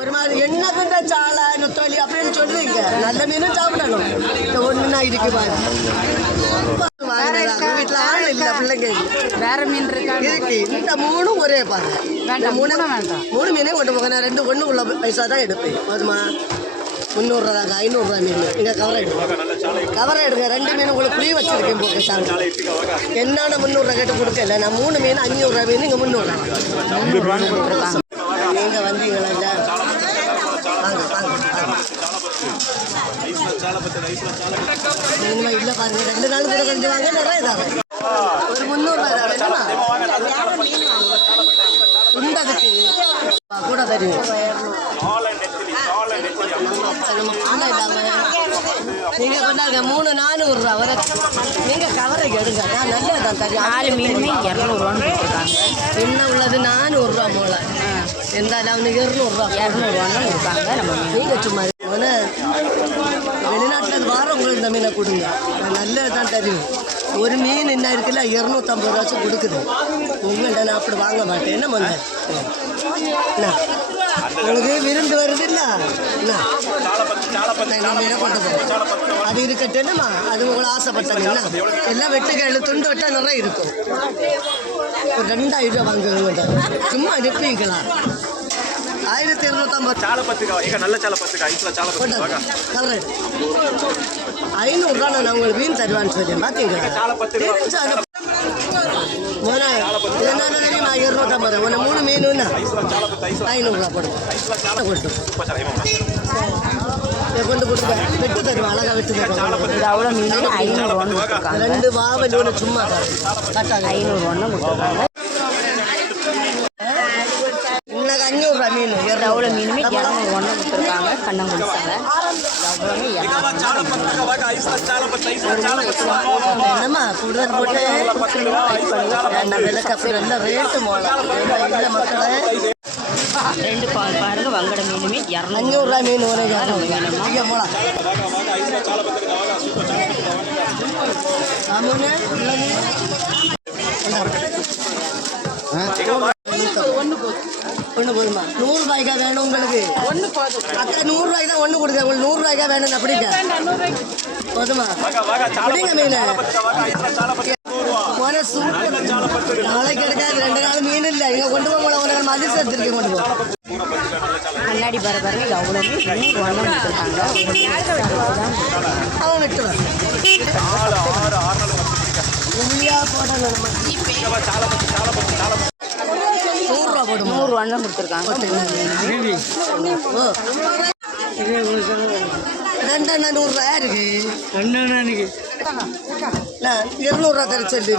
ஒரு மாதிரி என்னதுன்ற சாலை நொத்தோலி அப்படின்னு சொல்றீங்க. நல்ல மீனும் சாப்பிடணும். இந்த ஒண்ணுன்னா இருக்கு பாரு. வீட்டுல ஆள் இல்ல பிள்ளைங்க வேற மீன் இருக்கு. இந்த மூணும் ஒரே பாரு. மூணு மீனே கொண்டு போக நான் 2 ஒண்ணு உள்ள பைசா தான் எடுப்பேன். போதுமா? 300 தாங்க. 500 மீன் இங்க கவரை எடுங்க 2 மீன் உங்களுக்கு புளி வச்சிருக்கேன் போக சாங்க. என்னென்ன 300 கேட்டு கொடுக்கல. நான் 3 மீன் 500 மீன் இங்க 300. நீங்க வந்தீங்களா? இல்லை பாருங்க 2 நாள் கூட கொஞ்சம் வாங்க நிறைய தரேன். ஒரு 300 உண்டதுக்கு கூட தருவேன். நீங்க கொண்டாங்க 3 400 வர. நீங்க கவரைக்கு எடுங்க. நான் நல்லதான் தரேன். 4 மீனுமே 200 என்ன உள்ளது 400 போல. இருந்தாலும் அவனுக்கு 200 இருக்காங்க. நம்ம நீங்க சும்மா வெளிநாட்டில் வாரவங்களுக்கு இந்த மீனை கொடுங்க. நல்லது தான் தெரியும். ஒரு மீன் என்ன இருக்குல்ல 250 ரூபாச்சும் கொடுக்குது. உங்கள்கிட்ட நான் அப்படி வாங்க மாட்டேன். என்ன பண்ண உங்களுக்கு விருந்து வருது இல்லை மீனை கொண்டு போகிறேன். அது இருக்கட்டும் என்னம்மா. அது உங்களை ஆசைப்பட்டாங்கன்னா எல்லாம் வெட்டுக்கையில் துண்டு வெட்டால் நிறைய இருக்கும். ஒரு 2000 ரூபா வாங்குவீங்க. சும்மா நிற்பீங்களா? 1250 500 நான் உங்களுக்கு மீன் தருவான்னு சொல்லிட்டேன். பார்த்தீங்களா? 250 ஒன்று 3 மீனுன்னா 500 ரூபா போடும். கொண்டு கொடுக்க வெட்டு தருவோம். அழகாக வெட்டு தருவோம். அவ்வளோ மீன் 500 2 வாவல் ஒன்று சும்மா கட்டாங்க 500 கொடுத்துருக்காங்க. 500 மீன் அவ்வளோ மீனுமே 200 கொடுத்துருக்காங்க. கண்ணங்குடிச்சாங்க. என்னம்மா கூடுதல் போட்டு விளக்கு எல்லாம் ரேட்டு போகலாம். இல்லை மக்களை 2 பாருங்க. வங்கட மீனுமே 500 ரூபா மீன் ஒரு போகலாம். ஒன்று போதுமா? 100 ரூபாய்க்கா வேணும் உங்களுக்கு? அக்கா 100 ரூபாய்க்கு தான் ஒன்று கொடுங்க. உங்களுக்கு 100 ரூபாய்க்கா வேணும் அப்படிங்க போதுமா? அப்படிங்க மீன் நாளைக்கு எடுக்காது. 2 நாள் மீன் இல்லை. இங்கே கொண்டு போக ஒரு நாள் மதி சேர்த்துருக்கேன். கொண்டு போக கண்ணாடி பாருங்க. எவ்வளோ கொடுத்துருக்காங்க. அவன் வெட்டுவான். போடணும் 100 ரூபா போடும். 100 கொடுத்துருக்காங்க. 2 100 இருக்கு. 2 200 ரூபா தர சொல்லி